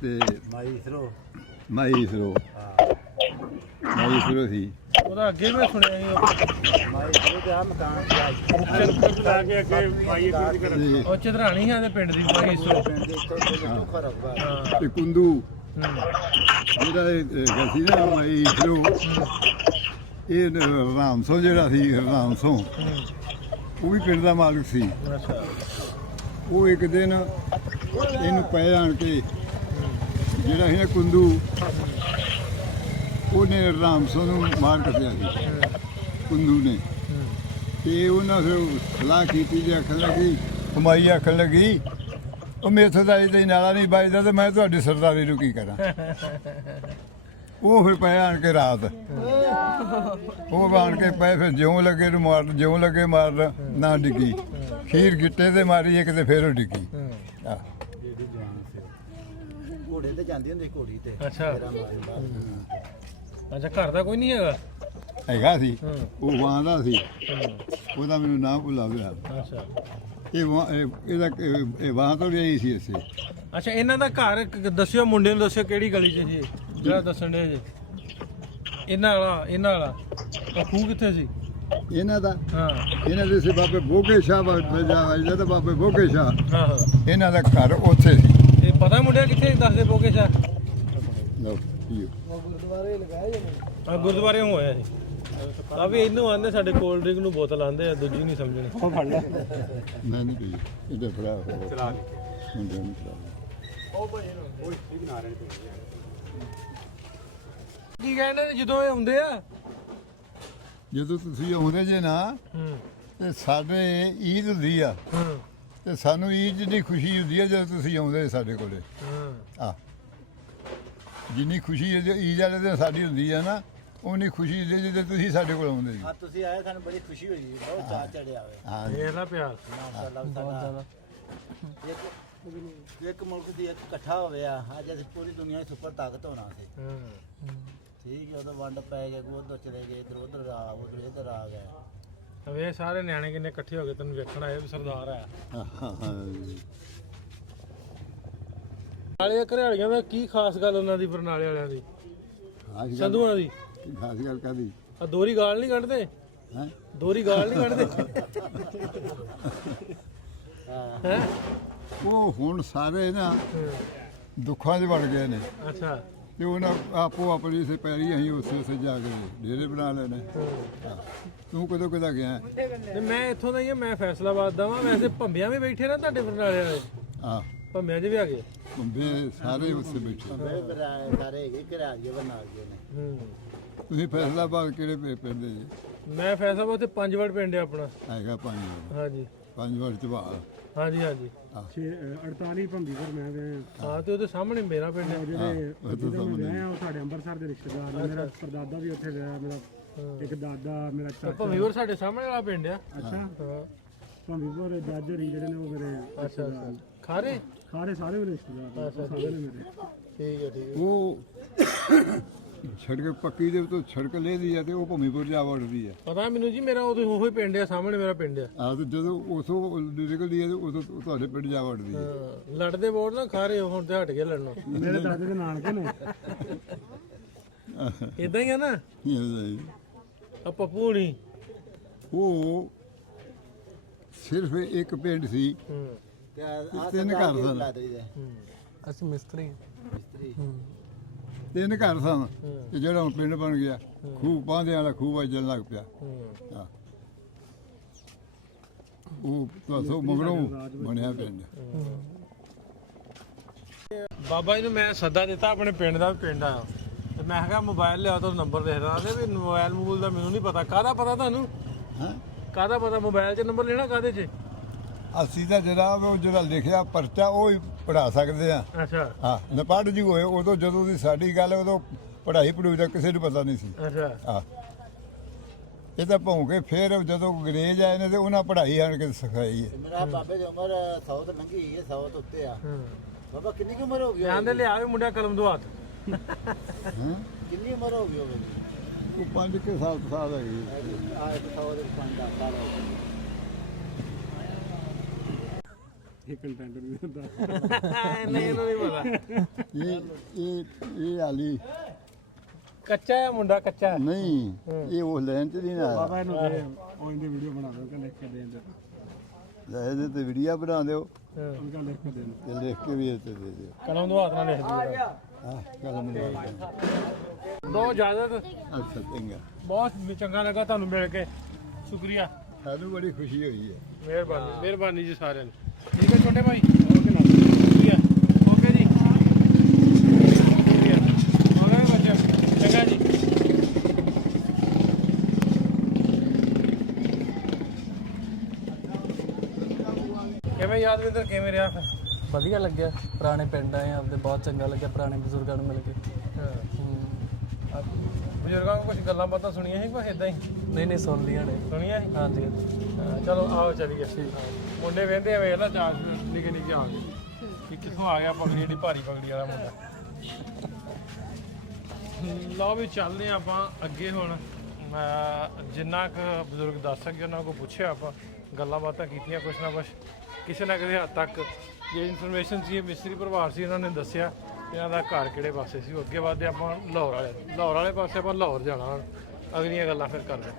ਤੇ ਮਾਈ ਸਰੋ ਸੀ। ਉਹਦਾ ਅੱਗੇ ਮੈਂ ਸੁਣਿਆ ਸੀ ਮਾਈ ਸਰੋ ਤੇ ਆ ਮਕਾਨ ਲਾ ਕੇ ਅੱਗੇ ਪਾਈਏ ਕੁੜੀ ਦੀ ਘਰ ਉਹ ਚਧਰਾਣੀ ਆ ਦੇ ਪਿੰਡ ਦੀ ਮਾਈ ਈਸਰ। ਪਿੰਡ ਦੇ ਇੱਥੇ ਦੁੱਖਾ ਰੱਖਦਾ ਤੇ ਕੁੰਦੂ ਜਿਹੜਾ ਇਹ ਸੀ ਨਾ ਮਾਈ ਸਰੋ ਇਹ ਰਾਮਸੋ ਜਿਹੜਾ ਸੀ ਰਾਮਸੋ ਉਹ ਵੀ ਪਿੰਡ ਦਾ ਮਾਲਕ ਸੀ। ਉਹ ਇੱਕ ਦਿਨ ਇਹਨੂੰ ਪੈ ਆਣ ਕੇ ਜਿਹੜਾ ਸੀ ਨਾ ਕੁੰਦੂ ਉਹਨੇ ਰਾਮਸੋ ਨੂੰ ਮਾਰ ਕੱਟਿਆ ਸੀ ਕੁੰਦੂ ਨੇ। ਤੇ ਉਹਨਾਂ ਫਿਰ ਸਲਾਹ ਕੀਤੀ ਤੇ ਆਖਣ ਲੱਗੀ ਕਮਾਈ ਆਖਣ ਲੱਗੀ ਉਹ ਮੇਥੋਂ ਦਾ ਇਹਦਾ ਨਾਲਾ ਨਹੀਂ ਵੱਜਦਾ ਤੇ ਮੈਂ ਤੁਹਾਡੀ ਸਰਦਾਰੀ ਨੂੰ ਕੀ ਕਰਾਂ। ਉਹ ਫਿਰ ਪੈ ਆਣ ਕੇ ਰਾਤ ਉਹ ਆਣ ਕੇ ਪਏ ਫਿਰ ਜਿਉਂ ਲੱਗੇ ਨੂੰ ਮਾਰ ਜਿਉਂ ਲੱਗੇ ਮਾਰਨ ਨਾ ਡਿੱਗੀ। ਖੀਰ ਗਿੱਟੇ ਤੇ ਮਾਰੀ ਇੱਕ ਤੇ ਫਿਰ ਉਹ ਡਿੱਗੀ। ਘੋੜੇ ਤੇ ਜਾਂਦੀ ਹੁੰਦੀ ਘੋੜੀ ਤੇ। ਅੱਛਾ ਅੱਛਾ ਘਰ ਦਾ ਕੋਈ ਨਹੀਂ ਹੈਗਾ? ਹੈਗਾ ਸੀ ਉਹ ਵਾਂ ਦਾ ਸੀ ਉਹਦਾ ਮੈਨੂੰ ਨਾਮ ਭੁੱਲਾ ਗਿਆ। ਅੱਛਾ ਇਹ ਵਾਂ ਤੋਂ ਲਿਆਈ ਸੀ ਅਸੀਂ ਅੱਛਾ ਇਹਨਾਂ ਦਾ ਘਰ ਦੱਸਿਓ, ਮੁੰਡੇ ਨੂੰ ਦੱਸਿਓ ਕਿਹੜੀ ਗਲੀ 'ਚ ਜੀ ਜਿਹੜਾ ਦੱਸਣ ਦੇ ਜੀ। ਇਹਨਾਂ ਵਾਲਾ ਉਹ ਖੂਹ ਕਿੱਥੇ ਸੀ ਇਹਨਾਂ ਦਾ ਹਾਂ ਇਹਨਾਂ ਦੇ ਸੀ ਬਾਬੇ ਬੋਗੇ ਸ਼ਾਹ ਵਜਦਾ ਤਾਂ ਬਾਬੇ ਬੋਗੇ ਸ਼ਾਹ ਹਾਂ ਹਾਂ ਇਹਨਾਂ ਦਾ ਘਰ ਉੱਥੇ ਸੀ। ਇਹ ਪਤਾ ਮੁੰਡਿਆ ਕਿੱਥੇ ਦੱਸਦੇ ਪੋਗੇ ਸ਼ਾ ਲਓ ਪੀਓ। ਆ ਗੁਰਦੁਆਰੇ ਹੋਇਆ ਸੀ ਆ ਵੀ ਇਹਨੂੰ ਆਂਦੇ ਸਾਡੇ ਕੋਲਡ ਡਰਿੰਕ ਨੂੰ ਬੋਤਲ ਆਂਦੇ ਆ, ਦੂਜੀ ਨਹੀਂ ਸਮਝਣੀ। ਉਹ ਫੜ ਲੈ ਮੈਂ ਨਹੀਂ ਪੀ ਇਹਦੇ ਫੜਾ ਚਲਾ ਮੁੰਡੇ ਨੂੰ ਚਲਾ ਕੀ ਕਹਿੰਦੇ ਨੇ ਜਦੋਂ ਇਹ ਹੁੰਦੇ ਆ ਜਦੋਂ ਤੁਸੀਂ ਆਉਂਦੇ ਜੇ ਨਾ ਤੇ ਸਾਡੇ ਈਦ ਹੁੰਦੀ ਆ ਤੇ ਸਾਨੂੰ ਈਦ ਜਿੰਨੀ ਖੁਸ਼ੀ ਹੁੰਦੀ ਆ ਜਦੋਂ ਤੁਸੀਂ ਆਉਂਦੇ ਸਾਡੇ ਕੋਲੇ ਆ ਜਿੰਨੀ ਖੁਸ਼ੀ ਈਦ ਵਾਲੇ ਦਿਨ ਸਾਡੀ ਹੁੰਦੀ ਆ ਨਾ ਉਨੀ ਖੁਸ਼ੀ ਹੁੰਦੀ ਆ ਜਦੋਂ ਤੁਸੀਂ ਸਾਡੇ ਕੋਲ ਆਉਂਦੇ ਜੀ। ਆ ਤੁਸੀਂ ਆਏ ਸਾਨੂੰ ਬੜੀ ਖੁਸ਼ੀ ਹੋਈ ਜੀ, ਬਹੁਤ ਚਾਅ ਚੜਿਆ ਹੋਵੇ ਹਾਂ ਇਹ ਨਾ ਪਿਆਰ ਮਾਸ਼ਾਅੱਲਾ ਸਾਡਾ ਇੱਕ ਮੁਲਕ ਦੀ ਇੱਕ ਇਕੱਠਾ ਹੋਵੇ ਆ, ਅੱਜ ਅਸੀਂ ਪੂਰੀ ਦੁਨੀਆ 'ਚ ਸੁਪਰ ਤਾਕਤ ਹੋਣਾ ਸੀ। ਠੀਕ ਹੈ, ਉਦੋਂ ਵੰਡ ਪੈ ਗਏ, ਉਧਰ ਚਲੇ ਗਏ, ਇੱਧਰ ਉਧਰ ਆ, ਉਧਰ ਇੱਧਰ ਆ ਗਏ। ਅਵੇ ਇਹ ਸਾਰੇ ਨਿਆਣੇ ਕਿੰਨੇ ਇਕੱਠੇ ਹੋ ਗਏ ਤੈਨੂੰ ਵੇਖਣ ਆਏ ਵੀ ਸਰਦਾਰ ਆਇਆ। ਨਾਲੇ ਘਰਿਆੜੀਆਂ ਦਾ ਕੀ ਖਾਸ ਗੱਲ ਉਹਨਾਂ ਦੀ, ਬਰਨਾਲੇ ਵਾਲਿਆਂ ਦੀ ਸੰਧੂਆਂ ਦੀ ਖਾਸ ਗੱਲ ਕਾਦੀ ਆ ਦੋਰੀ ਗਾਲ ਨਹੀਂ ਕੱਢਦੇ ਹੈ ਦੋਰੀ ਗਾਲ ਨਹੀਂ ਕੱਢਦੇ ਹੈ ਉਹ ਹੁਣ ਸਾਰੇ ਨਾ ਦੁੱਖਾਂ 'ਚ ਵੜ ਗਏ ਨੇ ਅੱਛਾ ਤੇ ਉਹਨਾਂ ਆਪੋ ਆਪਣੀ ਸੇ ਪੈਰੀ ਅਸੀਂ ਉਸੇ ਜਾ ਕੇ ਡੇਰੇ ਬਣਾ ਲੈਣੇ। ਤੂੰ ਕਦੋਂ ਕਿਦਾ ਗਿਆ? ਤੇ ਮੈਂ ਇੱਥੋਂ ਦਾ ਹੀ ਆ, ਮੈਂ ਫੈਸਲਾਬਾਦ ਦਾ ਵਾਂ। ਵੈਸੇ ਭੰਬਿਆਂ ਵੀ ਬੈਠੇ ਨਾ ਤੁਹਾਡੇ ਬਰਨਾਲੇ ਵਾਲੇ, ਆ ਭੰਬਿਆਂ 'ਚ ਵੀ ਆ ਗਏ। ਬੰਬੇ ਸਾਰੇ ਉਸੇ ਬੈਠੇ। ਸਾਰੇ ਹੈਗੇ ਘਰਾੜੀਏ ਬਣਾ ਗਏ ਨੇ। ਤੁਸੀਂ ਫੈਸਲਾਬਾਦ ਕਿਹੜੇ ਪਿੰਡ ਦੇ ਜੀ? ਮੈਂ ਫੈਸਲਾਬਾਦ ਤੇ 5 ਵੜ ਪਿੰਡ ਆ ਆਪਣਾ। ਹੈਗਾ 5 ਹਾਂਜੀ 5 ਚਬਾਲ। ਹਾਂਜੀ ਹਾਂਜੀ 48 ਭੰਬੀ ਪਰ ਮੈਂ ਹਾਂ ਤੇ ਉਹਦੇ ਸਾਹਮਣੇ ਮੇਰਾ ਪਿੰਡ ਹੈ। ਜਿਹੜੇ ਉਹ ਸਾਡੇ ਅੰਮ੍ਰਿਤਸਰ ਦੇ ਰਿਸ਼ਤੇਦਾਰ ਨੇ। ਮੇਰਾ ਪਰਦਾਦਾ ਵੀ ਉੱਥੇ ਰਿਹਾ, ਮੇਰਾ ਇੱਕ ਦਾਦਾ, ਮੇਰਾ ਚਾਚਾ। ਭੰਬੀਪੁਰ ਸਾਡੇ ਸਾਹਮਣੇ ਵਾਲਾ ਪਿੰਡ ਆ। ਅੱਛਾ ਹਾਂ ਭੰਬੀਪੁਰ ਦਾਜਰੀ ਜਿਹੜੇ ਨੇ ਉਹ ਮੇਰੇ ਅੱਛਾ ਅੱਛਾ ਖਾਰੇ ਸਾਰੇ ਮੇਰੇ ਰਿਸ਼ਤੇਦਾਰ ਅੱਛਾ ਸਾਰੇ ਨੇ ਮੇਰੇ। ਠੀਕ ਹੈ ਠੀਕ ਹੈ। ਉਹ ਸੜਕ ਪੱਕੀ ਦੇ ਉੱਤੇ ਸੜਕ ਲੈਦੀ ਆ ਤੇ ਉਹ ਭੂਮੀਪੁਰ ਜਾ ਵੜਦੀ ਆ। ਪਤਾ ਮੈਨੂੰ ਜੀ, ਮੇਰਾ ਉਦੋਂ ਉਹੀ ਪਿੰਡ ਆ, ਸਾਹਮਣੇ ਮੇਰਾ ਪਿੰਡ ਆ। ਆ ਤੇ ਜਦੋਂ ਉਥੋਂ ਨਿਕਲਦੀ ਆ ਤੇ ਉਦੋਂ ਤੁਹਾਡੇ ਪਿੰਡ ਜਾ ਵੜਦੀ ਆ। ਹਾਂ, ਲੜਦੇ ਬਹੁਤ ਨਾ ਖਾਰੇ, ਹੁਣ ਤੇ ਹਟ ਗਏ ਲੜਨੋਂ। ਮੇਰੇ ਦਾਦੇ ਦੇ ਨਾਨਕੇ ਨੇ। ਇਦਾਂ ਹੀ ਆ ਨਾ ਆ ਪੱਪੂ ਹੁਣੀ। ਉਹ ਸਿਰਫ ਇੱਕ ਪਿੰਡ ਸੀ ਤੇ ਆ ਤਿੰਨ ਘਰ ਸਨ। ਅਸੀਂ ਮਿਸਤਰੀ ਮਿਸਤਰੀ 3 ਘਰ ਸਨ ਤੇ ਜਿਹੜਾ ਹੁਣ ਪਿੰਡ ਬਣ ਗਿਆ, ਖੂਹ ਪਾਂਦਿਆਂ ਵਾਲਾ ਖੂਹ ਵੱਜਣ ਲੱਗ ਪਿਆ। ਹਾਂ ਉਹ ਤਾਂ ਮਗਰੋਂ ਬਣਿਆ ਪਿੰਡ। ਬਾਬਾ ਜੀ ਨੂੰ ਮੈਂ ਸੱਦਾ ਦਿੱਤਾ, ਆਪਣੇ ਪਿੰਡ ਦਾ ਪਿੰਡ ਆ ਤੇ ਮੈਂ ਕਿਹਾ ਮੋਬਾਈਲ ਲਿਆ ਤਾਂ ਨੰਬਰ ਦੇਖਦਾ ਤੇ ਵੀ ਮੋਬਾਈਲ ਮੂਲ ਦਾ ਮੈਨੂੰ ਨਹੀਂ ਪਤਾ। ਕਾਹਦਾ ਪਤਾ ਤੁਹਾਨੂੰ? ਹਾਂ ਕਾਹਦਾ ਪਤਾ? ਮੋਬਾਈਲ 'ਚ ਨੰਬਰ ਲੈਣਾ ਕਾਹਦੇ 'ਚ? ਅਸੀਂ ਤਾਂ ਜਨਾਬ ਉਹ ਜਿਹੜਾ ਲਿਖਿਆ ਪਰਚਾ ਉਹ ਹੀ ਪੜਾ ਸਕਦੇ ਆ। ਅੱਛਾ ਹਾਂ ਨਪੜ ਜੀ ਹੋਏ ਉਦੋਂ ਜਦੋਂ ਦੀ ਸਾਡੀ ਗੱਲ ਉਦੋਂ ਪੜ੍ਹਾਈ ਪੜੂਈ ਦਾ ਕਿਸੇ ਨੂੰ ਪਤਾ ਨਹੀਂ ਸੀ। ਅੱਛਾ ਹਾਂ ਇਹ ਤਾਂ ਭੌਂ ਕੇ ਫਿਰ ਜਦੋਂ ਅੰਗਰੇਜ਼ ਆਏ ਨੇ ਤੇ ਉਹਨਾਂ ਪੜ੍ਹਾਈ ਆਣ ਕੇ ਸਿਖਾਈ ਹੈ। ਮੇਰਾ ਬਾਬੇ ਦੀ ਉਮਰ 100 ਤੋਂ ਲੰਘੀ ਹੈ, 100 ਤੋਂ ਉੱਤੇ ਆ। ਬਾਬਾ ਕਿੰਨੀ ਕੁ ਉਮਰ ਹੋ ਗਈ? ਜਾਂਦੇ ਲਿਆਵੇ ਮੁੰਡਿਆ ਕਲਮ ਦੋ ਹੱਥ। ਹਾਂ ਕਿੰਨੀ ਉਮਰ ਹੋ ਗਈ ਹੋਵੇਗੀ? ਉਹ 5 ਸਾਲ ਹੈਗੀ। ਆ 100 ਦੇ ਪੰਜ ਦਾ ਸਾਲ ਹੋ ਗਿਆ। ਇਹ ਕੰਟੈਂਟ ਨਹੀਂ ਹੁੰਦਾ। ਨਹੀਂ ਇਹਨੂੰ ਨਹੀਂ ਪਤਾ। ਇਹ ਆਲੀ ਕੱਚਾ ਹੈ ਮੁੰਡਾ, ਕੱਚਾ। ਨਹੀਂ ਇਹ ਉਹ ਲੈਣ ਚ ਨਹੀਂ ਨਾ ਬਾਬਾ ਇਹਨੂੰ ਦੇ ਉਹ ਇਹਦੀ ਵੀਡੀਓ ਬਣਾ ਦਿਓ ਕਿ ਲਿਖ ਕੇ ਦੇ ਦਿਓ। ਲੈ ਇਹਦੇ ਤੇ ਵੀਡੀਓ ਬਣਾ ਦਿਓ ਉਹਨਾਂ ਲਿਖ ਕੇ ਦੇ ਦਿਓ। ਤੇ ਲਿਖ ਕੇ ਵੀ ਇਹ ਤੇ ਦੇ ਦਿਓ। ਕਲਮ ਦੋ ਹੱਥ ਨਾਲ ਲਿਖ ਦਿਓ। ਹਾਂ ਕਲਮ ਦੇ ਦੋ ਇਜਾਜ਼ਤ। ਅੱਛਾ ਚੰਗਾ। ਬਹੁਤ ਚੰਗਾ ਲੱਗਾ ਤੁਹਾਨੂੰ ਮਿਲ ਕੇ, ਸ਼ੁਕਰੀਆ, ਸਾਨੂੰ ਬੜੀ ਖੁਸ਼ੀ ਹੋਈ ਹੈ। ਮਿਹਰਬਾਨੀ ਮਿਹਰਬਾਨੀ ਜੀ ਸਾਰਿਆਂ ਨੂੰ। ਠੀਕ ਹੈ ਛੋਟੇ ਭਾਈ, ਓਕੇ ਨਾ, ਸ਼ੁਕਰੀਆ, ਓਕੇ ਜੀ, ਸ਼ੁਕਰੀਆ, ਆਉਣਾ ਬੱਚਾ, ਚੰਗਾ ਜੀ। ਕਿਵੇਂ ਯਾਦਵਿੰਦਰ, ਕਿਵੇਂ ਰਿਹਾ ਫਿਰ? ਵਧੀਆ ਲੱਗਿਆ, ਪੁਰਾਣੇ ਪਿੰਡ ਆਏ ਆਪਦੇ, ਬਹੁਤ ਚੰਗਾ ਲੱਗਿਆ ਪੁਰਾਣੇ ਬਜ਼ੁਰਗਾਂ ਨੂੰ ਮਿਲ ਕੇ। ਬਜ਼ੁਰਗਾਂ ਕੋਲ ਕੁਝ ਗੱਲਾਂ ਬਾਤਾਂ ਸੁਣੀਆਂ ਸੀ ਕੋਈ ਇਦਾਂ ਹੀ? ਨਹੀਂ ਸੁਣ ਲਈਆਂ ਨੇ। ਸੁਣੀਆਂ ਸੀ? ਹਾਂਜੀ ਚਲੋ ਆਓ ਚਲੀਏ। ਮੁੰਡੇ ਵਹਿੰਦੇ ਆ, ਵੇਖ ਲਾ ਚਾਰ ਨਿੱਕੇ ਨਿੱਕੇ ਆ ਗਏ ਕਿ ਕਿੱਥੋਂ ਆ ਗਿਆ ਪਗੜੀ, ਜਿਹੜੀ ਭਾਰੀ ਪਗੜੀ ਵਾਲਾ ਮੁੰਡਾ। ਲਓ ਵੀ ਚੱਲਦੇ ਹਾਂ ਆਪਾਂ ਅੱਗੇ ਹੁਣ। ਜਿੰਨਾ ਕੁ ਬਜ਼ੁਰਗ ਦੱਸ ਸਕੇ ਉਹਨਾਂ ਕੋਲ ਪੁੱਛਿਆ ਆਪਾਂ, ਗੱਲਾਂ ਬਾਤਾਂ ਕੀਤੀਆਂ, ਕੁਛ ਨਾ ਕੁਛ ਕਿਸੇ ਨਾ ਕਿਸੇ ਹੱਦ ਤੱਕ ਜੇ ਇਨਫੋਰਮੇਸ਼ਨ ਸੀ, ਮਿਸਤਰੀ ਪਰਿਵਾਰ ਸੀ, ਇਹਨਾਂ ਨੇ ਦੱਸਿਆ ਇਹਨਾਂ ਦਾ ਘਰ ਕਿਹੜੇ ਪਾਸੇ ਸੀ। ਅੱਗੇ ਵੱਧਦੇ ਆਪਾਂ ਲਾਹੌਰ ਵਾਲੇ ਪਾਸੇ, ਆਪਾਂ ਲਾਹੌਰ ਜਾਣਾ। ਅਗਲੀਆਂ ਗੱਲਾਂ ਫਿਰ ਕਰਦੇ।